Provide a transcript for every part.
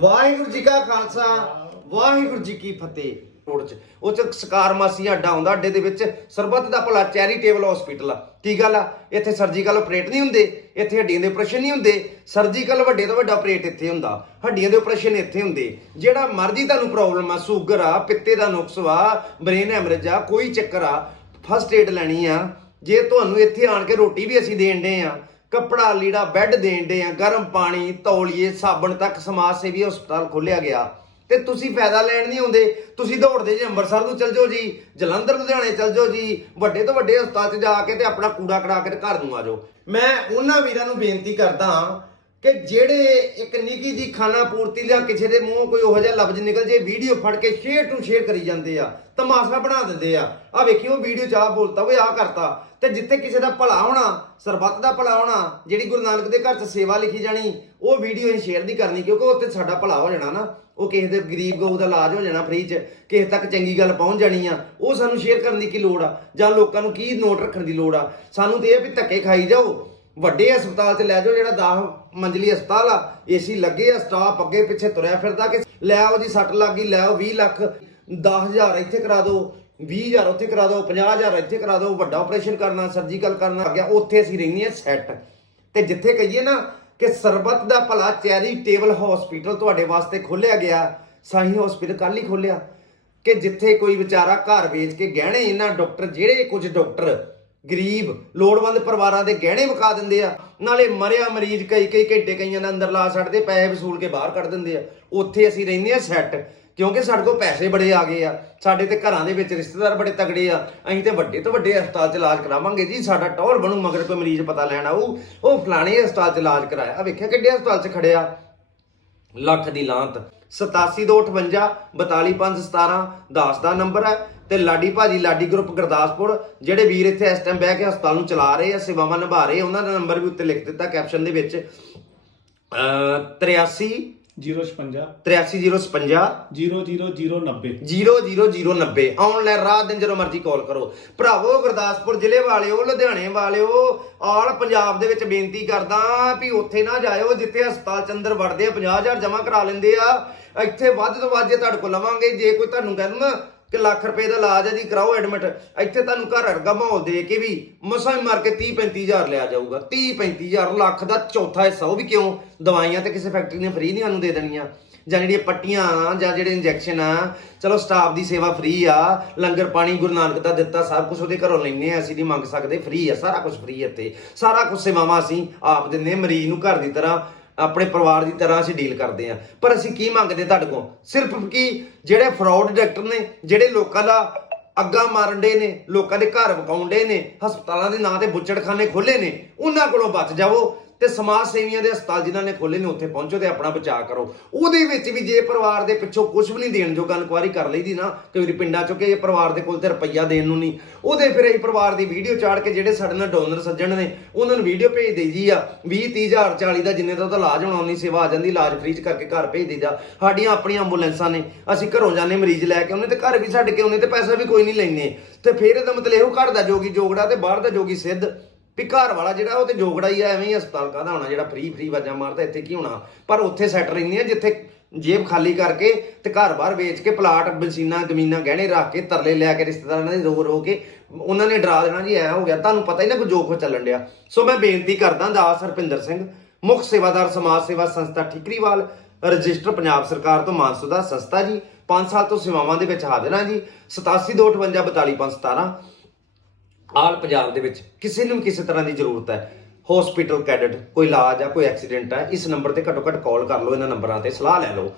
ਵਾਹਿਗੁਰੂ ਜੀ ਕਾ ਖਾਲਸਾ, ਵਾਹਿਗੁਰੂ ਜੀ ਕੀ ਫਤਿਹ। ਰੋਡ 'ਚ। ਉਹ 'ਚ ਸਕਾਰ ਮਾਸੀ ਅੱਡਾ ਆਉਂਦਾ ਅੱਡੇ ਦੇ ਵਿੱਚ ਸਰਬੱਤ ਦਾ ਭਲਾ ਚੈਰੀਟੇਬਲ ਹਸਪੀਟਲ ਆ। ਕੀ ਗੱਲ ਆ? ਇੱਥੇ ਸਰਜੀਕਲ ਆਪਰੇਟ ਨਹੀਂ ਹੁੰਦੇ, ਇੱਥੇ ਹੱਡੀਆਂ ਦੇ ਆਪਰੇਸ਼ਨ ਨਹੀਂ ਹੁੰਦੇ। ਸਰਜੀਕਲ ਵੱਡੇ ਤੋਂ ਵੱਡਾ ਆਪਰੇਟ ਇੱਥੇ ਹੁੰਦਾ। ਹੱਡੀਆਂ ਦੇ ਆਪਰੇਸ਼ਨ ਇੱਥੇ ਹੁੰਦੇ। ਜਿਹੜਾ ਮਰਜ਼ੀ ਤੁਹਾਨੂੰ ਪ੍ਰੋਬਲਮ ਆ ਸ਼ੂਗਰ ਆ, ਪਿੱਤੇ ਦਾ ਨੁਕਸ ਵਾ ਬ੍ਰੇਨ ਹੈਮਰੇਜ ਆ, ਕੋਈ ਚੱਕਰ ਆ ਫਸਟ ਏਡ ਲੈਣੀ ਆ। ਜੇ ਤੁਹਾਨੂੰ ਇੱਥੇ ਆਣ ਕੇ ਰੋਟੀ ਵੀ ਅਸੀਂ ਦੇਣ ਦੇ ਆ ਕੱਪੜਾ ਲੀੜਾ ਬੈੱਡ ਦੇਣ ਦੇ ਆ, ਗਰਮ ਪਾਣੀ, ਤੌਲੀਏ, ਸਾਬਣ ਤੱਕ ਸਮਾਜ ਸੇਵੀ ਹਸਪਤਾਲ ਖੋਲਿਆ ਗਿਆ। ਤੇ ਤੁਸੀਂ ਫਾਇਦਾ ਲੈਣ ਨਹੀਂ ਆਉਂਦੇ। ਤੁਸੀਂ ਦੌੜਦੇ ਜੇ ਅੰਮ੍ਰਿਤਸਰ ਨੂੰ ਚਲ ਜਾਓ ਜੀ, ਜਲੰਧਰ, ਲੁਧਿਆਣੇ ਚਲ ਜਾਓ ਜੀ, ਵੱਡੇ ਤੋਂ ਵੱਡੇ ਹਸਪਤਾਲ 'ਚ ਜਾ ਕੇ ਤੇ ਆਪਣਾ ਕੂੜਾ ਕੜਾ ਕੇ ਘਰ ਨੂੰ ਆ ਜਾਓ। ਮੈਂ ਉਹਨਾਂ ਵੀਰਾਂ ਨੂੰ ਬੇਨਤੀ ਕਰਦਾ ਹਾਂ ਕਿ ਜਿਹੜੇ ਇੱਕ ਨਿੱਕੀ ਜੀ ਖਾਣਾ ਪੂਰਤੀ ਲਿਆ ਕਿਸੇ ਦੇ ਮੂੰਹੋਂ ਕੋਈ ਉਹੋ ਜਿਹਾ ਲਫ਼ਜ਼ ਨਿਕਲ ਜੇ ਵੀਡੀਓ ਫੜ ਕੇ ਸ਼ੇਅਰ ਟੂ ਸ਼ੇਅਰ ਕਰੀ ਜਾਂਦੇ ਆ, ਤਮਾਸ਼ਾ ਬਣਾ ਦਿੰਦੇ ਆ। ਆ ਉਹ ਵੀਡੀਓ ਚ ਆ ਬੋਲਤਾ, ਓਏ ਆ ਕਰਤਾ। ਤੇ ਜਿੱਥੇ ਕਿਸੇ ਦਾ ਭਲਾ ਹੋਣਾ, ਸਰਬੱਤ ਦਾ ਭਲਾ ਹੋਣਾ, ਜਿਹੜੀ ਗੁਰੂ ਨਾਨਕ ਦੇ ਘਰ 'ਚ ਸੇਵਾ ਲਿਖੀ ਜਾਣੀ, ਉਹ ਵੀਡੀਓ ਅਸੀਂ ਸ਼ੇਅਰ ਨਹੀਂ ਕਰਨੀ, ਕਿਉਂਕਿ ਉੱਥੇ ਸਾਡਾ ਭਲਾ ਹੋ ਜਾਣਾ ਨਾ। ਉਹ ਕਿਸੇ ਦੇ ਗਰੀਬ ਗਊ ਦਾ ਇਲਾਜ ਹੋ ਜਾਣਾ ਫ੍ਰੀ 'ਚ, ਕਿਸੇ ਤੱਕ ਚੰਗੀ ਗੱਲ ਪਹੁੰਚ ਜਾਣੀ ਆ, ਉਹ ਸਾਨੂੰ ਸ਼ੇਅਰ ਕਰਨ ਦੀ ਕੀ ਲੋੜ ਆ? ਜਾਂ ਲੋਕਾਂ ਨੂੰ ਕੀ ਨੋਟ ਰੱਖਣ ਦੀ ਲੋੜ ਆ? ਸਾਨੂੰ ਤੇ ਇਹ ਵੀ ਧੱਕੇ ਖਾਈ ਜਾਓ। ਵੱਡੇ ਹਸਪਤਾਲ 'ਚ ਲੈ ਜਾਓ ਜਿਹੜਾ 10 ਮੰਜ਼ਲੀ ਹਸਪਤਾਲ ਆ ਏਸੀ ਲੱਗੇ ਆ ਸਟਾਫ ਅੱਗੇ ਪਿੱਛੇ ਤੁਰਿਆ ਫਿਰਦਾ ਕਿ ਲੈ ਆਓ ਜੀ, ਸੱਟ ਲੱਗ ਗਈ, ਲੈ ਆਓ 20 ਲੱਖ 10000 ਇੱਥੇ ਕਰਾ ਦਿਓ 20000 ਉੱਥੇ ਕਰਾ ਦਿਓ 50000 ਇੱਥੇ ਕਰਾ ਦਿਓ, ਵੱਡਾ ਆਪਰੇਸ਼ਨ ਕਰਨਾ ਸਰਜੀਕਲ ਕਰਨਾ ਆ ਗਿਆ ਉੱਥੇ ਅਸੀਂ ਰਹਿੰਦੇ ਆ ਸੈੱਟ ਤੇ ਜਿੱਥੇ ਕਹੀਏ ਨਾ ਕਿ ਸਰਬੱਤ ਦਾ ਭਲਾ ਚੈਰੀਟੇਬਲ ਹਸਪੀਟਲ ਤੁਹਾਡੇ ਵਾਸਤੇ ਖੋਲਿਆ ਗਿਆ, ਸਾਈ ਹਸਪੀਟਲ ਕੱਲ ਹੀ ਖੋਲਿਆ। ਕਿ ਜਿੱਥੇ ਕੋਈ ਵਿਚਾਰਾ ਘਰ ਵੇਚ ਕੇ ਗਹਿਣੇ ਇਹਨਾਂ ਡਾਕਟਰ, ਜਿਹੜੇ ਕੁਝ ਡਾਕਟਰ ਗਰੀਬ, ਲੋੜਵੰਦ ਪਰਿਵਾਰਾਂ ਦੇ ਗਹਿਣੇ ਵਿਕਾ ਦਿੰਦੇ ਆ। ਨਾਲੇ ਮਰਿਆ ਮਰੀਜ਼ ਕਈ ਕਈ ਘੰਟੇ ਕਈਆਂ ਦੇ ਅੰਦਰ ਲਾ ਛੱਡਦੇ, ਪੈਸੇ ਵਸੂਲ ਕੇ ਬਾਹਰ ਕੱਢ ਦਿੰਦੇ ਆ। ਉੱਥੇ ਅਸੀਂ ਰਹਿੰਦੇ ਆ ਸੈੱਟ, ਕਿਉਂਕਿ ਸਾਡੇ ਕੋਲ ਪੈਸੇ ਬੜੇ ਆ ਗਏ ਆ। ਸਾਡੇ ਤੇ ਘਰਾਂ ਦੇ ਵਿੱਚ ਰਿਸ਼ਤੇਦਾਰ ਬੜੇ ਤਗੜੇ ਆ। ਅਸੀਂ ਤੇ ਵੱਡੇ ਤੋਂ ਵੱਡੇ ਹਸਪਤਾਲ 'ਚ ਇਲਾਜ ਕਰਾਵਾਂਗੇ ਜੀ, ਸਾਡਾ ਟੌਰ ਬਣੂ, ਮਗਰ ਕੋਈ ਮਰੀਜ਼ ਪਤਾ ਲੈਣ ਆਊ, ਉਹ ਫਲਾਣੇ ਹਸਪਤਾਲ 'ਚ ਇਲਾਜ ਕਰਾਇਆ। ਆ ਵੇਖਿਆ ਕਿੱਡੇ ਹਸਪਤਾਲ 'ਚ ਖੜਿਆ? ਲੱਖ ਦੀ ਲਾਂਤ। 8728 42517 10 ਦਾ ਨੰਬਰ ਹੈ। ਤੇ ਲਾਡੀ ਭਾਜੀ ਲਾਡੀ ਗਰੁੱਪ ਗੁਰਦਾਸਪੁਰ ਜਿਹੜੇ ਵੀਰ ਇੱਥੇ ਇਸ ਟਾਈਮ ਬਹਿ ਕੇ ਹਸਪਤਾਲ ਨੂੰ ਚਲਾ ਰਹੇ ਆ ਸੇਵਾਵਾਂ ਨਿਭਾ ਰਹੇ ਉਹਨਾਂ ਦਾ ਨੰਬਰ ਵੀ ਉੱਤੇ ਲਿਖ ਦਿੱਤਾ ਕੈਪਸ਼ਨ ਦੇ ਵਿੱਚ। ਅ 83 056 83055 00090 00090 ਆਨਲਾਈਨ ਰਾਤ ਦਿਨ ਜਦੋਂ ਮਰਜ਼ੀ ਕਾਲ ਕਰੋ। ਭਰਾਵੋ ਗੁਰਦਾਸਪੁਰ ਜ਼ਿਲ੍ਹੇ ਵਾਲਿਓ ਲੁਧਿਆਣੇ ਵਾਲਿਓ ਆਲ ਪੰਜਾਬ ਦੇ ਵਿੱਚ ਬੇਨਤੀ ਕਰਦਾ ਵੀ ਉੱਥੇ ਨਾ ਜਾਇਓ ਜਿੱਥੇ ਹਸਪਤਾਲ ਚ ਅੰਦਰ ਵੜਦੇ ਆ 50000 ਜਮ੍ਹਾਂ ਕਰਾ ਲੈਂਦੇ ਆ। ਇੱਥੇ ਵੱਧ ਤੋਂ ਵੱਧ ਜੇ ਤੁਹਾਡੇ ਕੋਲ ਲਵਾਂਗੇ ਜੇ ਕੋਈ ਤੁਹਾਨੂੰ ਕਹਿੰਦਾ ਕਿ ਲੱਖ ਰੁਪਏ ਦਾ ਇਲਾਜ ਹੈ ਜੀ, ਕਰਾਓ ਐਡਮਿਟ ਇੱਥੇ ਤੁਹਾਨੂੰ ਘਰ ਵਰਗਾ ਮਾਹੌਲ ਦੇ ਕੇ ਵੀ ਮਸਾਂ ਹੀ ਮਾਰ ਕੇ 30 35000 ਲਿਆ ਜਾਊਗਾ। 30 35000 ਲੱਖ ਦਾ ਚੌਥਾ ਹਿੱਸਾ, ਉਹ ਵੀ ਕਿਉਂ? ਦਵਾਈਆਂ ਤੇ ਕਿਸੇ ਫੈਕਟਰੀ ਨੇ ਫ੍ਰੀ ਨਹੀਂ ਸਾਨੂੰ ਦੇ ਦੇਣੀਆਂ। ਜਾਂ ਜਿਹੜੀਆਂ ਪੱਟੀਆਂ ਆ, ਜਾਂ ਜਿਹੜੇ ਇੰਜੈਕਸ਼ਨ ਆ, ਚਲੋ ਸਟਾਫ ਦੀ ਸੇਵਾ ਫ੍ਰੀ ਆ, ਲੰਗਰ ਪਾਣੀ ਗੁਰੂ ਨਾਨਕ ਦਾ ਦਿੱਤਾ, ਸਭ ਕੁਝ ਉਹਦੇ ਘਰੋਂ ਲੈਨੇ ਆ, ਅਸੀਂ ਨਹੀਂ ਮੰਗ ਸਕਦੇ ਫ੍ਰੀ ਆ, ਸਾਰਾ ਕੁਝ ਫ੍ਰੀ ਇੱਥੇ। ਸਾਰਾ ਕੁਝ ਸੇਵਾਵਾਂ ਅਸੀਂ ਆਪ ਦਿੰਦੇ ਮਰੀਜ਼ ਨੂੰ ਘਰ ਦੀ ਤਰ੍ਹਾਂ ਆਪਣੇ ਪਰਿਵਾਰ ਦੀ ਤਰ੍ਹਾਂ ਅਸੀਂ ਡੀਲ ਕਰਦੇ ਆ ਪਰ ਅਸੀਂ ਕੀ ਮੰਗਦੇ ਤੁਹਾਡੇ ਕੋਲ? ਸਿਰਫ ਕੀ ਜਿਹੜੇ ਫਰਾਡ ਡਾਕਟਰ ਨੇ, ਜਿਹੜੇ ਲੋਕਾਂ ਦਾ ਅੱਗਾ ਮਾਰਨ ਦੇ ਨੇ, ਲੋਕਾਂ ਦੇ ਘਰ ਵਕਾਉਂਦੇ ਨੇ, ਹਸਪਤਾਲਾਂ ਦੇ ਨਾਂ ਤੇ ਬੁੱਚੜਖਾਨੇ ਖੋਲੇ ਨੇ, ਉਹਨਾਂ ਕੋਲੋਂ ਬਚ ਜਾਵੋ। ਤੇ ਸਮਾਜ ਸੇਵੀਆਂ ਦੇ ਹਸਪਤਾਲ ਜਿਨ੍ਹਾਂ ਨੇ ਖੋਲੇ ਨੇ, ਉੱਥੇ ਪਹੁੰਚੋ ਤੇ ਆਪਣਾ ਬਚਾਅ ਕਰੋ। ਉਹਦੇ ਵਿੱਚ ਵੀ ਜੇ ਪਰਿਵਾਰ ਦੇ ਪਿੱਛੋਂ ਕੁਝ ਵੀ ਨਹੀਂ ਦੇਣ ਜੋਗਾ, ਇਨਕੁਆਰੀ ਕਰ ਲਈਦੀ ਨਾ, ਕਈ ਵਾਰੀ ਪਿੰਡਾਂ ਚੋਂ ਕਿ ਇਹ ਪਰਿਵਾਰ ਦੇ ਕੋਲ ਤੇ ਰੁਪਈਆ ਦੇਣ ਨੂੰ ਨਹੀਂ। ਉਹਦੇ ਫਿਰ ਇਹ ਪਰਿਵਾਰ ਦੀ ਵੀਡੀਓ ਚਾੜ ਕੇ ਜਿਹੜੇ ਸਾਡੇ ਨਾਲ ਡੋਨਰ ਸੱਜਣ ਨੇ, ਉਹਨਾਂ ਨੂੰ ਵੀਡੀਓ ਭੇਜ ਦੇਈਦੀ ਆ। 20 30000 40 ਦਾ ਜਿੰਨੇ ਦਾ ਉਹਦਾ ਇਲਾਜ ਹੋਣਾ, ਉਨੀ ਸੇਵਾ ਆ ਜਾਂਦੀ, ਇਲਾਜ ਫ੍ਰੀ ਚ ਕਰਕੇ ਘਰ ਭੇਜ ਦੇਈਦਾ ਸਾਡੀਆਂ ਆਪਣੀਆਂ ਐਂਬੂਲੈਂਸਾਂ ਨੇ, ਅਸੀਂ ਘਰੋਂ ਜਾਂਦੇ ਮਰੀਜ਼ ਲੈ ਕੇ ਉਹਨੇ ਤੇ ਘਰ ਵੀ ਛੱਡ ਕੇ ਉਹਨੇ ਤੇ ਪੈਸਾ ਵੀ ਕੋਈ ਨਹੀਂ ਲੈਂਦੇ। ਤੇ ਫਿਰ ਇਹਦਾ ਮਤਲਬ ਇਹੋ ਘਰ ਦਾ ਜੋਗੀ ਜੋਗੜਾ ਤੇ ਬਾਹਰ ਦਾ ਜੋਗੀ ਸਿੱਧ। ਵੀ ਘਰ ਵਾਲਾ ਜਿਹੜਾ ਉਹ ਤੇ ਜੋਗੜਾ ਹੀ ਆ, ਐਵੇਂ ਹੀ ਹਸਪਤਾਲ ਕਾਹਦਾ ਹੋਣਾ, ਜਿਹੜਾ ਫ੍ਰੀ ਫ੍ਰੀ ਵਾਜਾਂ ਮਾਰਦਾ, ਇੱਥੇ ਕੀ ਹੋਣਾ? ਪਰ ਉੱਥੇ ਸੈੱਟ ਰਹਿੰਦੇ ਆ ਜਿੱਥੇ ਜੇਬ ਖਾਲੀ ਕਰਕੇ ਤੇ ਘਰ-ਬਾਰ ਵੇਚ ਕੇ ਪਲਾਟ ਬਨਸੀਨਾ ਜ਼ਮੀਨਾਂ ਗਹਿਣੇ ਰੱਖ ਕੇ ਤਰਲੇ ਲਿਆ ਕੇ ਰਿਸ਼ਤੇਦਾਰਾਂ ਦੇ ਰੋ ਰੋ ਕੇ ਉਹਨਾਂ ਨੇ ਡਰਾ ਦੇਣਾ ਜੀ, ਐ ਹੋ ਗਿਆ। ਤੁਹਾਨੂੰ ਪਤਾ ਹੀ ਨਾ ਕੋਈ ਜੋਖ ਚੱਲਣ ਡਿਆ। ਸੋ ਮੈਂ ਬੇਨਤੀ ਕਰਦਾ ਦਾਸ ਹਰਪਿੰਦਰ ਸਿੰਘ, ਮੁੱਖ ਸੇਵਾਦਾਰ, ਸਮਾਜ ਸੇਵਾ ਸੰਸਥਾ ਠਿਕਰੀਵਾਲ, ਰਜਿਸਟਰ ਪੰਜਾਬ ਸਰਕਾਰ ਤੋਂ ਮਾਨਸੂਦਾ ਸੰਸਥਾ ਜੀ 5 ਸਾਲ ਤੋਂ ਸੇਵਾਵਾਂ ਦੇ ਵਿੱਚ ਹਾਜ਼ਰ ਹਾਂ ਜੀ 8725544517 ਆਲ ਪੰਜਾਬ ਦੇ ਵਿੱਚ ਕਿਸੇ ਨੂੰ ਵੀ ਕਿਸੇ ਤਰ੍ਹਾਂ ਦੀ ਜ਼ਰੂਰਤ ਹੈ ਹਸਪੀਟਲ ਕੈਡਟ ਕੋਈ ਇਲਾਜ ਆ, ਕੋਈ ਐਕਸੀਡੈਂਟ ਆ, ਇਸ ਨੰਬਰ ਤੇ ਘੱਟੋ ਘੱਟ ਕਾਲ ਕਰ ਲਓ ਇਹਨਾਂ ਨੰਬਰਾਂ ਤੇ, ਸਲਾਹ ਲੈ ਲਓ।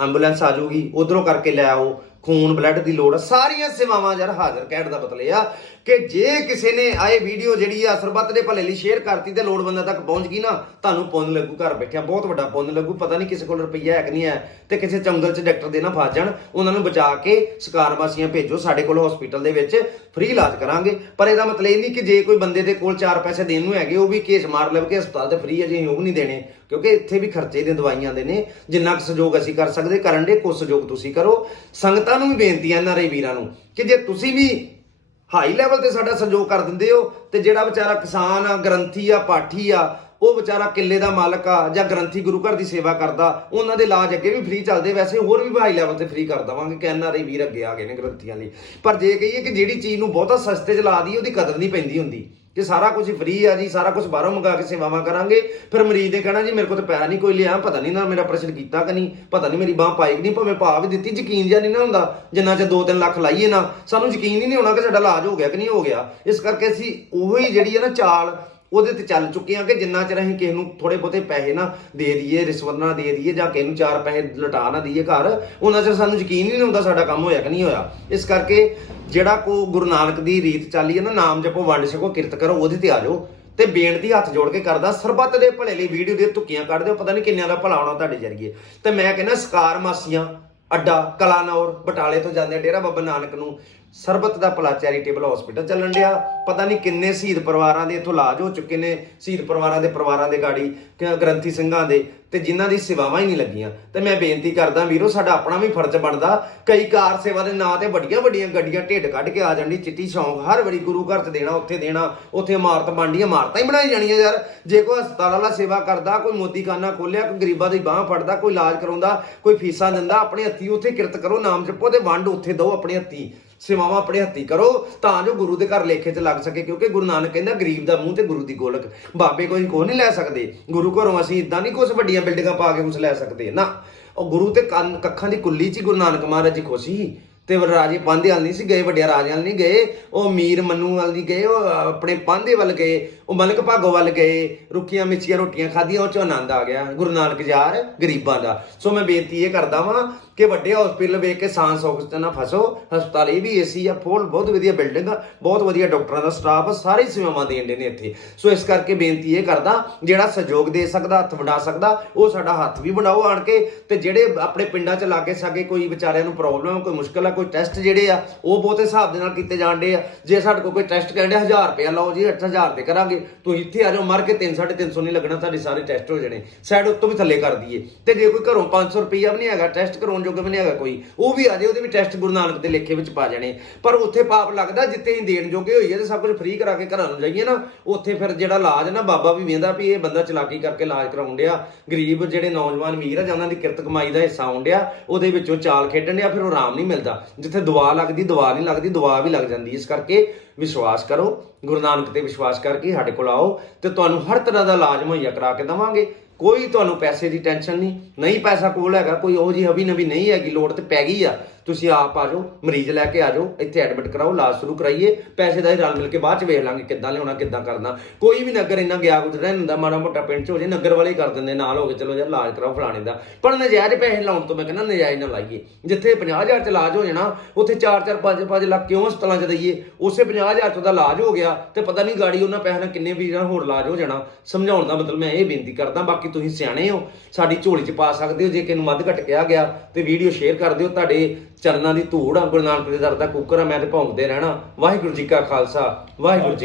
ਐਂਬੂਲੈਂਸ ਆ ਜਾਊਗੀ, ਉਧਰੋਂ ਕਰਕੇ ਲੈ ਆਓ ਖੂਨ ਬਲੱਡ ਦੀ ਲੋੜ ਆ, ਸਾਰੀਆਂ ਸੇਵਾਵਾਂ ਯਾਰ ਹਾਜ਼ਰ ਕਹਿਣ ਦਾ ਮਤਲਬ ਆ ਕਿ ਜੇ ਕਿਸੇ ਨੇ ਆਏ ਵੀਡੀਓ ਜਿਹੜੀ ਆ ਸਰਬੱਤ ਦੇ ਭਲੇ ਲਈ ਸ਼ੇਅਰ ਕਰਤੀ ਤੇ ਲੋੜਵੰਦਾਂ ਤੱਕ ਪਹੁੰਚ ਗਈ ਨਾ ਤੁਹਾਨੂੰ ਪੁੰਨ ਲੱਗੂ ਘਰ ਬੈਠਿਆ ਬਹੁਤ ਵੱਡਾ ਪੁੰਨ ਲੱਗੂ। ਪਤਾ ਨਹੀਂ ਕਿਸੇ ਕੋਲ ਰੁਪਈਆ ਹੈ ਕਿ ਨਹੀਂ ਹੈ ਤੇ ਕਿਸੇ ਜੰਗਲ 'ਚ ਡਾਕਟਰ ਦੇ ਨਾ ਫਸ ਜਾਣ ਉਹਨਾਂ ਨੂੰ ਬਚਾ ਕੇ ਸਕਾਰ ਵਾਸੀਆਂ ਭੇਜੋ ਸਾਡੇ ਕੋਲ ਹਸਪੀਟਲ ਦੇ ਵਿੱਚ ਫ੍ਰੀ ਇਲਾਜ ਕਰਾਂਗੇ। ਪਰ ਇਹਦਾ ਮਤਲਬ ਇਹ ਨਹੀਂ ਕਿ ਜੇ ਕੋਈ ਬੰਦੇ ਦੇ ਕੋਲ 4 ਪੈਸੇ ਦੇਣ ਨੂੰ ਹੈਗੇ ਉਹ ਵੀ ਕੇਸ ਮਾਰ ਲਵੇ ਕਿ ਹਸਪਤਾਲ ਤੇ ਫ੍ਰੀ ਹੈ ਜੀ ਉਹ ਨਹੀਂ ਦੇਣੇ ਕਿਉਂਕਿ ਇੱਥੇ ਵੀ ਖਰਚੇ ਦੀਆਂ ਦਵਾਈਆਂ ਦੇ ਨੇ ਜਿੰਨਾ ਕੁ ਸਹਿਯੋਗ ਅਸੀਂ ਕਰ ਸਕਦੇ ਕਰਨ ਦੇ ਕੁਝ ਸਹਿਯੋਗ ਤੁਸੀਂ ਕਰੋ। ਸੰਗਤਾਂ ਨੂੰ ਵੀ ਬੇਨਤੀ ਹੈ ਇਹਨਾਂ ਰੇ ਵੀਰਾਂ ਨੂੰ ਕਿ ਜੇ ਤੁਸੀਂ ਵੀ ਹਾਈ ਲੈਵਲ ਤੇ ਸਾਡਾ ਸਹਿਯੋਗ ਕਰ ਦਿੰਦੇ ਹੋ ਤੇ ਜਿਹੜਾ ਵਿਚਾਰਾ ਕਿਸਾਨ ਆ, ਗ੍ਰੰਥੀ ਆ, ਪਾਠੀ ਆ, ਉਹ ਵਿਚਾਰਾ ਕਿੱਲੇ ਦਾ ਮਾਲਕ ਆ ਜਾਂ ਗ੍ਰੰਥੀ ਗੁਰੂ ਘਰ ਦੀ ਸੇਵਾ ਕਰਦਾ, ਉਹਨਾਂ ਦੇ ਇਲਾਜ ਅੱਗੇ ਵੀ ਫ੍ਰੀ ਚੱਲਦੇ, ਵੈਸੇ ਹੋਰ ਵੀ ਹਾਈ ਲੈਵਲ ਤੇ ਫ੍ਰੀ ਕਰ ਦਵਾਂਗੇ ਕਿ ਐਨਆਰਆਈ ਵੀਰ ਅੱਗੇ ਆ ਗਏ ਨੇ ਗ੍ਰੰਥੀਆਂ ਲਈ। ਪਰ ਜੇ ਕਹੀਏ ਕਿ ਜਿਹੜੀ ਚੀਜ਼ ਨੂੰ ਬਹੁਤਾ ਸਸਤੇ 'ਚ ਲਾ ਦਈਏ, ਉਹਦੀ ਕਦਰ ਨਹੀਂ ਪੈਂਦੀ ਹੁੰਦੀ। ਕਿ ਸਾਰਾ ਕੁਝ ਫ੍ਰੀ ਆ ਜੀ, ਸਾਰਾ ਕੁਝ ਬਾਹਰੋਂ ਮੰਗਾ ਕੇ ਸੇਵਾਵਾਂ ਕਰਾਂਗੇ। ਫਿਰ ਮਰੀਜ਼ ਨੇ ਕਹਿਣਾ ਜੀ, ਮੇਰੇ ਕੋਲ ਤਾਂ ਪੈਸਾ ਨਹੀਂ, ਕੋਈ ਲਿਆ, ਪਤਾ ਨਹੀਂ ਨਾ ਮੇਰਾ ਆਪਰੇਸ਼ਨ ਕੀਤਾ ਕਿ ਨਹੀਂ, ਪਤਾ ਨਹੀਂ ਮੇਰੀ ਬਾਹ ਪਾਈ ਕਿ ਨਹੀਂ, ਭਾਵੇਂ ਪਾ ਵੀ ਦਿੱਤੀ, ਯਕੀਨ ਜਿਹਾ ਨਹੀਂ ਨਾ ਹੁੰਦਾ, ਜਿੰਨਾ ਚ 2-3 ਲੱਖ ਲਾਈਏ ਨਾ, ਸਾਨੂੰ ਯਕੀਨ ਹੀ ਨਹੀਂ ਹੋਣਾ ਕਿ ਸਾਡਾ ਇਲਾਜ ਹੋ ਗਿਆ ਕਿ ਨਹੀਂ ਹੋ ਗਿਆ। ਇਸ ਕਰਕੇ ਅਸੀਂ ਉਹੀ ਜਿਹੜੀ ਹੈ ਨਾ ਚਾਲ ਉਹਦੇ ਤੇ ਚੱਲ ਚੁੱਕੇ ਆ ਕਿ ਜਿੰਨਾ ਚਿਰ ਅਸੀਂ ਕਿਸੇ ਨੂੰ ਥੋੜੇ ਬਹੁਤੇ ਪੈਸੇ ਨਾ ਦੇ ਦਈਏ, ਰਿਸ਼ਵਤ ਨਾ ਦੇ ਦਈਏ ਜਾਂ ਕਿਸੇ ਨੂੰ ਚਾਰ ਪੈਸੇ ਲਟਾ ਨਾ ਦਈਏ ਘਰ, ਉਹਨਾਂ ਚਿਰ ਸਾਨੂੰ ਯਕੀਨ ਹੀ ਨਹੀਂ ਹੁੰਦਾ ਸਾਡਾ ਕੰਮ ਹੋਇਆ ਕਿ ਨਹੀਂ ਹੋਇਆ। ਇਸ ਕਰਕੇ ਜਿਹੜਾ ਕੋ ਗੁਰੂ ਨਾਨਕ ਦੀ ਰੀਤ ਚਾਲੀ ਹੈ ਨਾ, ਨਾਮ ਜਪੋ, ਵੰਡ ਛਕੋ, ਕਿਰਤ ਕਰੋ, ਉਹਦੇ ਤੇ ਆ ਜਾਓ ਤੇ ਬੇਨਤੀ ਹੱਥ ਜੋੜ ਕੇ ਕਰਦਾ, ਸਰਬੱਤ ਦੇ ਭਲੇ ਲਈ ਵੀਡੀਓ ਦੇ ਤੁੱਕੀਆਂ ਕੱਢ ਦਿਓ, ਪਤਾ ਨਹੀਂ ਕਿੰਨਿਆਂ ਦਾ ਭਲਾ ਹੋਣਾ ਤੁਹਾਡੇ ਜਰੀਏ। ਤੇ ਮੈਂ ਕਹਿੰਦਾ, ਸਕਾਰ ਮਾਸੀਆਂ, ਅੱਡਾ, ਕਲਾਨੌਰ, ਬਟਾਲੇ ਤੋਂ ਜਾਂਦੇ ਡੇਰਾ ਬਾਬਾ ਨਾਨਕ ਨੂੰ। ਸਰਬਤ ਦਾ ਭਲਾ ਚੈਰੀਟੇਬਲ ਹਸਪੀਟਲ ਚੱਲਣ ਡਿਆ। ਪਤਾ ਨਹੀਂ ਕਿੰਨੇ ਸ਼ਹੀਦ ਪਰਿਵਾਰਾਂ ਦੇ ਇੱਥੋਂ ਇਲਾਜ ਹੋ ਚੁੱਕੇ ਨੇ, ਸ਼ਹੀਦ ਪਰਿਵਾਰਾਂ ਦੇ ਪਰਿਵਾਰਾਂ ਦੇ ਗਾੜੀ ਗ੍ਰੰਥੀ ਸਿੰਘਾਂ ਦੇ, ਤੇ ਜਿਨ੍ਹਾਂ ਦੀ ਸੇਵਾਵਾਂ ਹੀ ਨਹੀਂ ਲੱਗੀਆਂ। ਤੇ ਮੈਂ ਬੇਨਤੀ ਕਰਦਾ ਵੀਰੋ, ਸਾਡਾ ਆਪਣਾ ਵੀ ਫਰਜ਼ ਬਣਦਾ। ਕਈ ਕਾਰ ਸੇਵਾ ਦੇ ਨਾਂ ਤੇ ਵੱਡੀਆਂ ਵੱਡੀਆਂ ਗੱਡੀਆਂ ਢਿੱਡ ਕੱਢ ਕੇ ਆ ਜਾਂਦੀ, ਚਿੱਟੀ ਸ਼ੌਂਕ ਹਰ ਵਾਰੀ ਗੁਰੂ ਘਰ 'ਚ ਦੇਣਾ, ਉੱਥੇ ਦੇਣਾ, ਉੱਥੇ ਇਮਾਰਤ ਬਣਦੀ ਇਮਾਰਤਾਂ ਹੀ ਬਣਾਈ ਜਾਣੀਆਂ ਯਾਰ। ਜੇ ਕੋਈ ਹਸਪਤਾਲ ਵਾਲਾ ਸੇਵਾ ਕਰਦਾ, ਕੋਈ ਮੋਦੀਖਾਨਾ ਖੋਲਿਆ, ਕੋਈ ਗਰੀਬਾਂ ਦੀ ਬਾਹ ਫੜਦਾ, ਕੋਈ ਇਲਾਜ ਕਰਾਉਂਦਾ, ਕੋਈ ਫੀਸਾਂ ਦਿੰਦਾ, ਆਪਣੇ ਹੱਥੀ ਉੱਥੇ ਕਿਰਤ ਕਰੋ, ਨਾਮ ਜਪੋ ਤੇ ਵੰਡ ਉੱਥੇ ਦਿਓ ਆਪਣੇ ਹੱਥੀ। ਸੇਵਾਵਾਂ ਆਪਣੇ ਹੱਥੀ ਕਰੋ, ਤਾਂ ਜੋ ਗੁਰੂ ਦੇ ਘਰ ਲੇਖੇ 'ਚ ਲੱਗ ਸਕੇ, ਕਿਉਂਕਿ ਗੁਰੂ ਨਾਨਕ ਕਹਿੰਦਾ ਗਰੀਬ ਦਾ ਮੂੰਹ ਤੇ ਗੁਰੂ ਦੀ ਗੋਲਕ। ਬਾਬੇ ਕੋਈ ਕੋ ਨਹੀਂ ਲੈ ਸਕਦੇ। ਗੁਰੂ ਘਰੋਂ ਅਸੀਂ ਇਦਾਂ ਨਹੀਂ ਕੁਝ ਵੱਡੀਆਂ ਬਿਲਡਿੰਗਾਂ ਪਾ ਕੇ ਕੁਝ ਲੈ ਸਕਦੇ, ਨਾ। ਉਹ ਗੁਰੂ ਤੇ ਕੰਨ ਕੱਖਾਂ ਦੀ ਕੁੱਲੀ 'ਚ ਹੀ ਗੁਰੂ ਨਾਨਕ ਮਹਾਰਾਜ ਜੀ ਖੁਸ਼ੀ ਤੇ ਰਾਜੇ ਪਾਂਦੇ ਵਾਲ ਨਹੀਂ ਸੀ ਗਏ, ਵੱਡਿਆ ਰਾਜੇ ਵੱਲ ਨਹੀਂ ਗਏ। ਉਹ ਮੀਰ ਮੰਨੂ ਵੱਲ ਨਹੀਂ ਗਏ, ਉਹ ਆਪਣੇ ਪਾਂਦੇ ਵੱਲ ਗਏ, ਉਹ ਮਲਕ ਭਾਗੋ ਵੱਲ ਗਏ, ਰੁੱਖੀਆਂ ਮਿੱਚੀਆਂ ਰੋਟੀਆਂ ਖਾਧੀਆਂ, ਉਹ ਚ ਆਨੰਦ ਆ ਗਿਆ, ਗੁਰੂ ਨਾਨਕ ਯਾਰ ਗਰੀਬਾਂ ਦਾ। ਸੋ ਮੈਂ ਬੇਨਤੀ ਇਹ ਕਰਦਾ ਵਾਂ ਕਿ ਵੱਡੇ ਹਸਪੀਟਲ ਵੇਖ ਕੇ ਸਾਂਸ ਸੌਕਸ ਨਾ ਫਸੋ, ਹਸਪਤਾਲ ਇਹ ਵੀ ਏਸੀ ਆ ਫੋਲ ਬਹੁਤ ਵਧੀਆ ਬਿਲਡਿੰਗ ਆ, ਬਹੁਤ ਵਧੀਆ ਡਾਕਟਰਾਂ ਦਾ ਸਟਾਫ ਆ, ਸਾਰੇ ਸੇਵਾਵਾਂ ਦੇਣ ਦੇ ਨੇ ਇੱਥੇ। ਸੋ ਇਸ ਕਰਕੇ ਬੇਨਤੀ ਇਹ ਕਰਦਾ, ਜਿਹੜਾ ਸਹਿਯੋਗ ਦੇ ਸਕਦਾ, ਹੱਥ ਵਡਾ ਸਕਦਾ, ਉਹ ਸਾਡਾ ਹੱਥ ਵੀ ਬਣਾਓ ਆਣ ਕੇ, ਤੇ ਜਿਹੜੇ ਆਪਣੇ ਪਿੰਡਾਂ 'ਚ ਲਾਗੇ ਸਾਗੇ ਕੋਈ ਵਿਚਾਰਿਆਂ ਨੂੰ ਪ੍ਰੋਬਲਮ ਕੋਈ ਮੁਸ਼ਕਲ ਆ ਕੋਈ ਟੈਸਟ ਜਿਹੜੇ ਆ, ਉਹ ਬਹੁਤੇ ਹਿਸਾਬ ਦੇ ਨਾਲ ਕੀਤੇ ਜਾਂਦੇ ਆ। ਜੇ ਸਾਡੇ ਕੋਲ ਕੋਈ ਟੈਸਟ ਕਹਿੰਦੇ 1000 ਰੁਪਇਆ ਲਓ ਜੀ 8000 ਤੇ ਕਰਾਂਗੇ। ਤੁਸੀਂ ਇੱਥੇ ਆ ਜਾਓ, ਮਰ ਕੇ 3 350 ਨਹੀਂ ਲੱਗਣਾ, ਤੁਹਾਡੇ ਸਾਰੇ ਟੈਸਟ ਹੋ ਜਾਣੇ। ਸਾਈਡ ਉੱਤੋਂ ਵੀ ਥੱਲੇ ਕਰ ਦਈਏ। ਤੇ ਜੇ ਕੋਈ ਘਰੋਂ 500 ਰੁਪਈਆ ਵੀ ਨਹੀਂ ਹੈਗਾ ਟੈਸਟ ਕਰਾਉਣ ਜੋਗਾ ਵੀ ਨਹੀਂ ਹੈਗਾ ਕੋਈ, ਉਹ ਵੀ ਆ ਜਾਏ, ਉਹਦੇ ਵੀ ਟੈਸਟ ਗੁਰੂ ਨਾਨਕ ਦੇ ਲੇਖੇ ਵਿੱਚ ਪਾ ਜਾਣੇ। ਪਰ ਉੱਥੇ ਪਾਪ ਲੱਗਦਾ, ਜਿੱਥੇ ਅਸੀਂ ਦੇਣ ਜੋਗੇ ਹੋਈਏ ਤੇ ਸਭ ਕੁਝ ਫ੍ਰੀ ਕਰਾ ਕੇ ਘਰਾਂ ਨੂੰ ਜਾਈਏ ਨਾ, ਉੱਥੇ ਫਿਰ ਜਿਹੜਾ ਇਲਾਜ ਨਾ, ਬਾਬਾ ਵੀ ਵੇਂਦਾ ਵੀ ਇਹ ਬੰਦਾ ਚਲਾਕੀ ਕਰਕੇ ਇਲਾਜ ਕਰਾਉਣ ਡਿਆ। ਗਰੀਬ ਜਿਹੜੇ ਨੌਜਵਾਨ ਵੀਰ ਆ ਜਾਂ ਉਹਨਾਂ ਦੀ ਕਿਰਤ ਕਮਾਈ ਦਾ ਹਿੱਸਾ ਆਉਣ ਡਿਆ, ਉਹਦੇ ਵਿੱਚੋਂ ਚਾਲ ਖੇਡਣ ਡਿਆ, ਫਿਰ ਉਹ ਆਰਾਮ ਨਹੀਂ ਮਿਲਦਾ। ਜਿੱਥੇ ਦੁਆ ਲੱਗਦੀ, ਦੁਆ ਨਹੀਂ ਲੱਗਦੀ, ਦੁਆ ਵੀ ਲੱਗ ਜਾਂਦੀ ਇਸ ਕਰਕੇ ਵਿਸ਼ਵਾਸ ਕਰੋ, ਗੁਰੂ ਨਾਨਕ ਤੇ ਵਿਸ਼ਵਾਸ ਕਰਕੇ ਸਾਡੇ ਕੋਲ ਆਓ ਤੇ ਤੁਹਾਨੂੰ ਹਰ ਤਰ੍ਹਾਂ ਦਾ ਇਲਾਜ ਮੁਹੱਈਆ ਕਰਾ ਕੇ ਦਵਾਂਗੇ। ਕੋਈ ਤੁਹਾਨੂੰ ਪੈਸੇ ਦੀ ਟੈਨਸ਼ਨ ਨਹੀਂ ਨਹੀਂ ਪੈਸਾ ਕੋਲ ਹੈਗਾ, ਕੋਈ ਉਹ ਜੀ ਹਵੀ ਨਵੀ ਨਹੀਂ ਹੈਗੀ, ਲੋੜ ਤੇ ਪੈ ਗਈ ਆ। ਤੁਸੀਂ ਆਪ ਆ ਜਾਓ, ਮਰੀਜ਼ ਲੈ ਕੇ ਆ ਜਾਓ, ਇੱਥੇ ਐਡਮਿਟ ਕਰਾਓ, ਇਲਾਜ ਸ਼ੁਰੂ ਕਰਾਈਏ, ਪੈਸੇ ਦਾ ਹੀ ਰਲ ਮਿਲ ਕੇ ਬਾਅਦ ਚ ਵੇਖ ਲਾਂਗੇ ਕਿੱਦਾਂ ਲਿਆਉਣਾ, ਕਿੱਦਾਂ ਕਰਨਾ। ਕੋਈ ਵੀ ਨਗਰ ਇੰਨਾ ਗਿਆ ਗੁਜ਼ਰਿਆ ਨਹੀਂ ਹੁੰਦਾ ਮਾੜਾ ਮੋਟਾ ਪਿੰਡ ਚ ਹੋ ਜੇ, ਨਗਰ ਵਾਲੇ ਕਰ ਦਿੰਦੇ, ਨਾਲ ਹੋ ਕੇ ਚਲੋ ਯਾਰ, ਇਲਾਜ ਕਰਾਓ ਫਲਾਣੇ ਦਾ। ਪਰ ਨਜਾਇਜ਼ ਪੈਸੇ ਲਾਉਣ ਤੋਂ ਮੈਂ ਕਹਿੰਦਾ, ਨਜਾਇਜ਼ ਨਾ ਲਾਈਏ। ਜਿੱਥੇ 50000 ਚ ਇਲਾਜ ਹੋ ਜਾਣਾ, ਉੱਥੇ 4-4 5-5 ਲੱਖ ਕਿਉਂ ਹਸਪਤਾਲਾਂ ਚ ਦਈਏ? ਉਸੇ 50000 ਚ ਦਾ ਇਲਾਜ ਹੋ ਗਿਆ, ਤੇ ਪਤਾ ਨਹੀਂ ਗਾੜੀ ਉਹਨਾਂ ਪੈਸੇ ਨਾਲ ਕਿੰਨੇ ਵੀ ਹੋਰ ਇਲਾਜ ਹੋ ਜਾਣਾ। ਸਮਝਾਉਣ ਦਾ ਮਤਲਬ ਮੈਂ ਇਹ ਬੇਨਤੀ ਕਰਦਾ, ਬਾਕੀ ਤੁਸੀਂ ਸਿਆਣੇ ਹੋ, ਸਾਡੀ ਝੋਲੀ ਚ ਪਾ ਸਕਦੇ ਹੋ, ਜੇ ਕਿਸੇ ਨੂੰ ਵੱਧ ਘਟ ਕਿਹਾ ਗਿਆ, ਤੇ ਵੀਡੀਓ ਸ਼ੇਅਰ ਕਰ ਦਿਓ, ਤੁਹਾਡੇ ਚਰਨਾਂ ਦੀ ਧੂੜ ਆ, ਗੁਰੂ ਨਾਨਕ ਦੇ ਦਰ ਦਾ ਕੁੱਕਰ ਆ, ਮੈਂ ਤੇ ਭੌਂਕਦੇ ਰਹਿਣਾ। ਵਾਹਿਗੁਰੂ ਜੀ ਕਾ ਖਾਲਸਾ, ਵਾਹਿਗੁਰੂ ਜੀ